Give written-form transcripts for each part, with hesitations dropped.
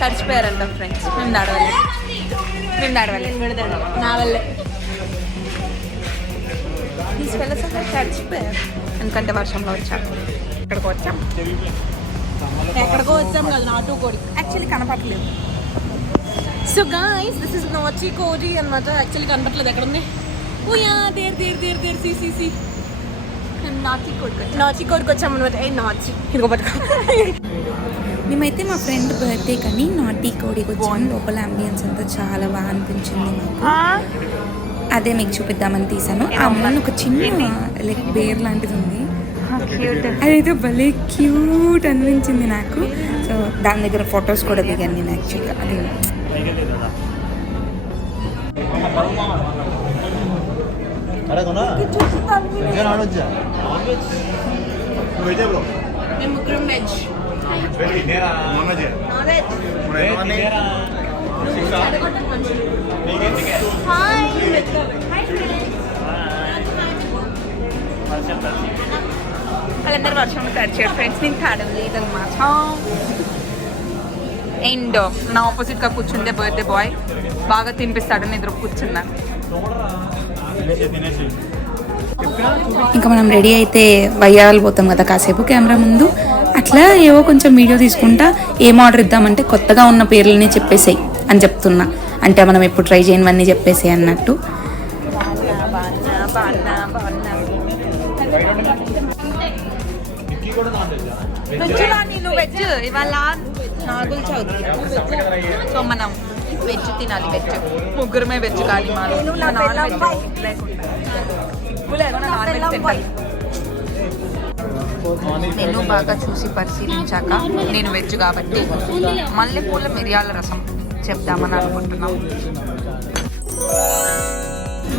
తడిచిపోయారంట friends. మేము నడవాలి నా వల్లే తీసుకెళ్ళేసరికి తడిచిపోయారు, ఎందుకంటే వర్షంలో వచ్చాము. ఎక్కడికో వచ్చాం కదా, నాటు కోడి యాక్చువల్లీ కనపడలేదు. సో గైస్ దిస్ ఇస్ నాచి కోడి అనమాట. యాక్చువల్లీ కనపడలేదు, ఎక్కడ ఉంది? ఓయా దేర్ సి నాచి కోడికి వచ్చాము అనమాట. నాచి ఇదిగో పట్టుకో. మేమైతే మా ఫ్రెండ్ బర్త్డే కానీ నాటి కోడికి వచ్చాము. లోపల అంబియన్స్ అంతా చాలా బాగా అనిపించింది మాకు. అదే మీకు చూపిద్దామని తీసాను. ఆ అమ్మని ఒక చిన్న లైక్ బేర్ లాంటిది ఉంది, అదైతే భలే క్యూట్ అనిపించింది నాకు. సో దాని దగ్గర ఫొటోస్ కూడా దిగాను నేను యాక్చువల్గా. అది వాళ్ళందరూ వర్షంలో తడిచారు ఫ్రెండ్స్. నేను తడడం లేదన్నమాట. అండ్ నా ఆపోజిట్గా కూర్చుంటే బర్త్డే బాయ్ బాగా తినిపిస్తాడు. నేను ఎదురు కూర్చున్నా. ఇంకా మనం రెడీ అయితే వయ్యాలు పోతాం కదా కాసేపు కెమెరా ముందు. అట్లా ఏవో కొంచెం వీడియో తీసుకుంటా ఏం ఆర్డర్ ఇద్దామంటే కొత్తగా ఉన్న పేర్లని చెప్పేసాయి అని చెప్తున్నా. అంటే మనం ఎప్పుడు ట్రై చేయనివన్నీ చెప్పేసాయి అన్నట్టు. వెజ్ ఇవాళ నాగుల చవితి, సో మనం వెజ్ తినాలి. వెజ్ ముగ్గురమే వెజ్ కానీ నేను బాగా చూసి పరిశీలించాక నేను వెజ్ కాబట్టి మల్లెపూల మిరియాల రసం చెప్దామని అనుకుంటున్నాం.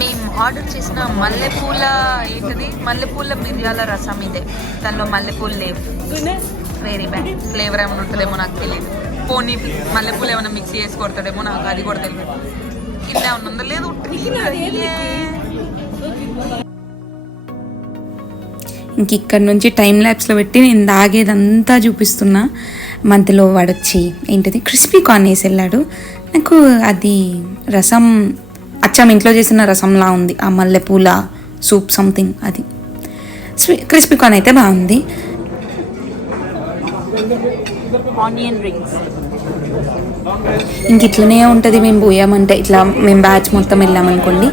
మేము ఆర్డర్ చేసిన మల్లెపూల మిరియాల రసం ఇదే. దానిలో మల్లెపూలు లేవు. Very bad. ఫ్లేవర్ ఏమైనా ఉంటుందేమో నాకు తెలియదు. పోనీ మల్లెపూలు ఏమైనా మిక్సీ చేసి కొడతాడేమో, నాకు అది కూడా తెలియదు. కింద ఏమన్నా ఉందో లేదు. ఇంక ఇక్కడ నుంచి టైం ల్యాబ్స్లో పెట్టి నేను తాగేదంతా చూపిస్తున్నా. మధ్యలో వాడొచ్చి ఏంటిది క్రిస్పీ కార్న్ వేసి వెళ్ళాడు. నాకు అది రసం అచ్చం ఇంట్లో చేసిన రసంలా ఉంది. ఆ మల్లెపూల సూప్ సంథింగ్ అది. క్రిస్పీ కార్న్ అయితే బాగుంది. ఆనియన్ రింగ్స్ ఇంక ఇట్లనే ఉంటుంది. మేము పోయామంటే ఇట్లా మేము బ్యాచ్ మొత్తం వెళ్ళామనుకోండి,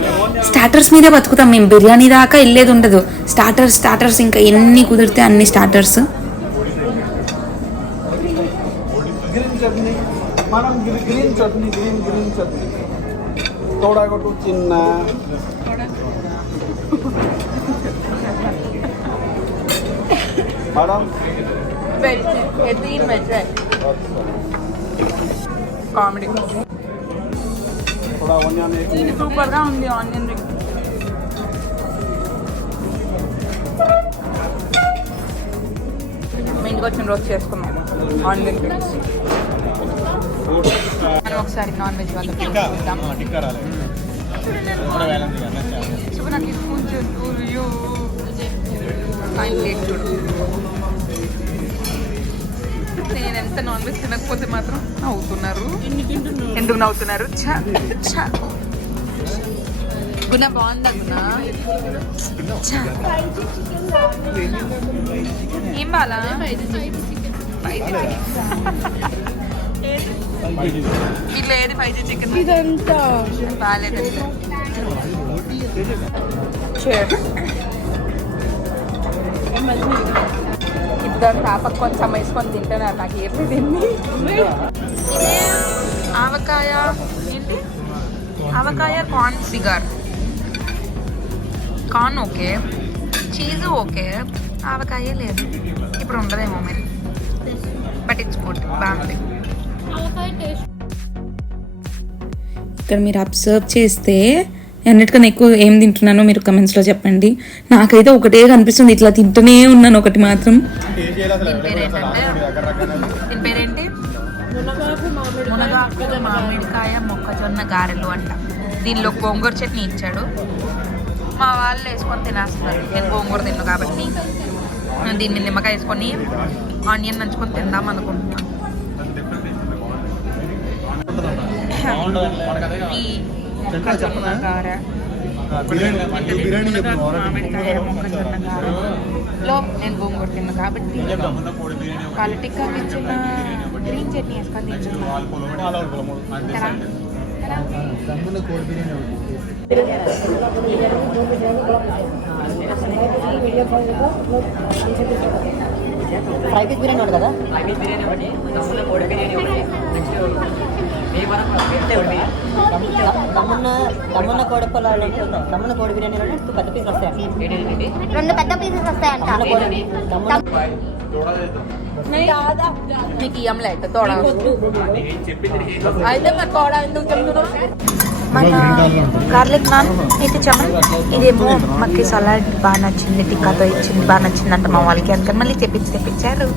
స్టార్టర్స్ మీదే బతుకుతాం మేము. బిర్యానీ దాకా వెళ్ళేది ఉండదు. స్టార్టర్స్ ఇంకా ఎన్ని కుదిరితే అన్ని స్టార్టర్స్. కామెడీ సూపర్గా ఉంది. ఆనియన్ రింగ్ మీ ఇంటికి వచ్చిన రోజు చేసుకున్నాం. ఆనియన్ రింగ్స్ మనం ఒకసారి నాన్ వెజ్ వాళ్ళకి నేను ఎంత నాన్ వెజ్ తినకపోతే మాత్రం నవ్వుతున్నారు. ఎందుకు నవ్వుతున్నారు? గుణ బాగుందా? గుణ ఏం బాలా వీళ్ళు ఏది 5G చికెన్ బాగాలేదండి. ఇద్దరు తాపకు కొంచెం వేసుకొని తింటున్నారు. నాకు ఏమి తింది ఆవకాయ ఏంటి avakaya corn cigar. Corn okay, cheese okay, avakaya లేదు. ఇప్పుడు ఉండదేమో మరి, బట్ ఇట్స్ గుడ్, బాగుంది. ఇక్కడ మీరు అబ్జర్వ్ చేస్తే అన్నిటికన్నా ఎక్కువ ఏం తింటున్నానో మీరు కమెంట్స్లో చెప్పండి. నాకైతే ఒకటే కనిపిస్తుంది, ఇట్లా తింటూనే ఉన్నాను. ఒకటి మాత్రం దీని పేరేంటి? మునగాకు మామిడికాయ మొక్కజొన్న గారెలు అంట. దీనిలో గోంగూర చట్నీ ఇచ్చాడు. మా వాళ్ళు వేసుకొని తినేస్తున్నారు. నేను గోంగూర తిన్నాను కాబట్టి నేను దీన్ని నిమ్మకాయ వేసుకొని ఆనియన్ నంచుకొని తిందాం అనుకుంటున్నాను. మొక్కజొన్న గార, మామిడికాయ మొక్కజొన్న గారలో నేను గోంగూర తిన్నా కాబట్టి పాలిటిక్గా తెచ్చిన గ్రీన్ చట్నీ వేసుకొని తింటున్నాను. ఫ్రై పీస్ బిర్యానీ ఒకటి కదా, ఫ్రై పీస్ బిర్యానీ ఒకటి, దమ్మున్న కోడి బిర్యానీ ఒకటి, నెక్స్ట్ దమ్మున్న కోడి పొలాలు, దమ్మున్న కోడి బిర్యానీలో 2 పెద్ద పీసులు వస్తాయి. 2 పెద్ద పీసెస్ వస్తాయంట. మీకు ఇయ్యంలేట తోడ అయితే మరి తోడ ఎందుకు చెప్తున్నావు? మన గార్లిక్ నాన్ అయితే ఇదేమో మాకు సలాడ్ బాగా నచ్చింది, టిక్కాతో ఇచ్చింది, బాగా నచ్చింది అంట మా వాళ్ళకి. అందుకని మళ్ళీ తెప్పించారు.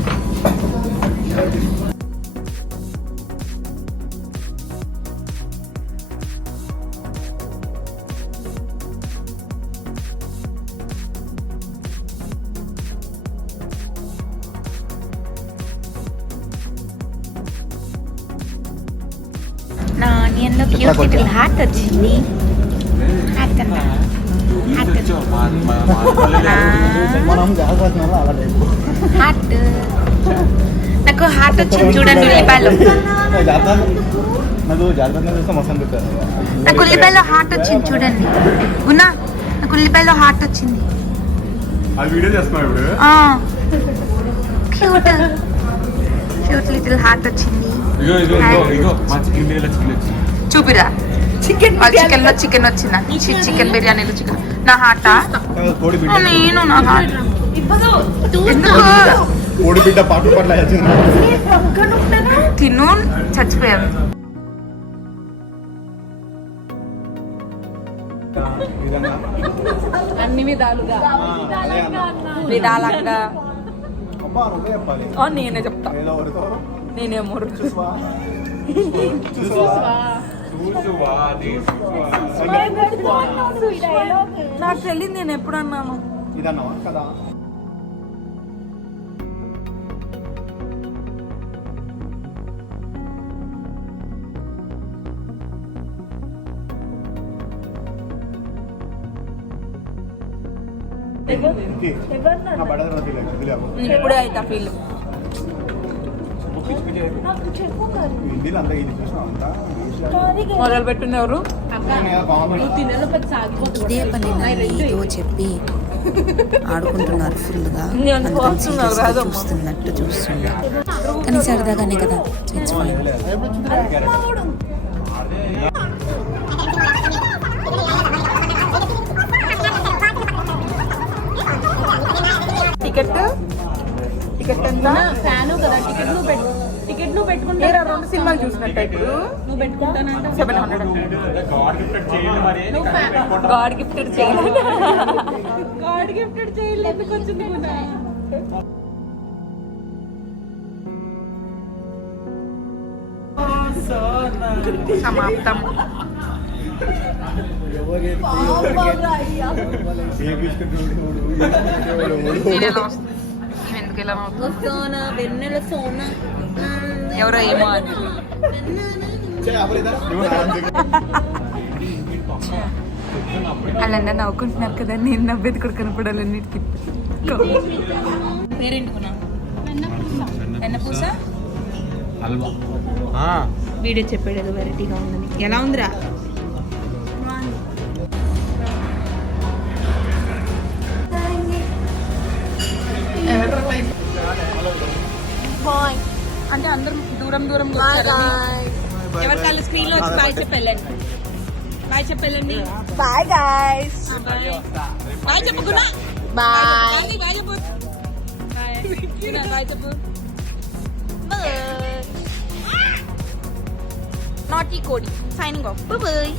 నా ఆనియన్లో క్యూట్ లిటిల్ హార్ట్ వచ్చింది. హార్ట్ అన్న హార్ట్ నాకు హార్ట్ వచ్చింది చూడండి. ఉల్లిపాయలు నాకు ఉల్లిపాయలో హార్ట్ వచ్చింది చూడండి. గున్నా నాకు ఉల్లిపాయలో హార్ట్ వచ్చింది. క్యూట్ క్యూట్ లిటిల్ హార్ట్ వచ్చింది. చూపిరా చికెన్ చికెన్ లో చికెన్ వచ్చిందా? చికెన్ బిర్యానీలో చికెన్. నా హార్ట్ నేను నా హార్ట్ తిను చచ్చిపోయాను. అన్ని విధాలుగా నేనే చెప్తా. నేనేమో నాకు తెలియదు, నేను ఎప్పుడు అన్నాను. ఇప్పుడే అయితే ఫీల్ మొదలు పెట్టున్నారు. ఇదే పని ఇదో చెప్పి ఆడుకుంటున్నారు ఫుల్గా. చూస్తున్నట్టు చూస్తున్నారు కానీ సరదాగానే కదా. టికెట్ ఎంత? ఫ్యాను కదా, టికెట్ నువ్వు పెట్టుకుంటే 2 సినిమాలు చూసినట్టు ఇప్పుడు నువ్వు పెట్టుకుంటానంటే 700. గాడ్ గిఫ్టెడ్ చేయలేదు. గాడ్ గిఫ్టెడ్ చేయలేదు కొంచెం సమాప్తం. ఎందుకు ఇలా వెన్నెల సోనా ఎవరో ఏమో అని అలా నవ్వుకుంటున్నారు కదా. నేను నవ్వేది కూడా కనపడాలన్నిటికీ. పేరేంటుకున్నా వెన్నపూస వీడియో చెప్పాడు ఏదో వెరైటీగా ఉందని. ఎలా ఉందిరా? అంటే అందరం దూరం దూరం ఎవరి కాళ్ళు స్క్రీన్ లో వచ్చి బాయ్ చెప్పెళ్ళండి. బాయ్ చెప్పెళ్ళండి. Bye guys. బాయ్ చెప్పుకున్నా. బాయ్ బాయ్ చెప్పు. బాయ్ చెప్పు. నాటీ కోడి సైనింగ్ ఆఫ్. బాయ్.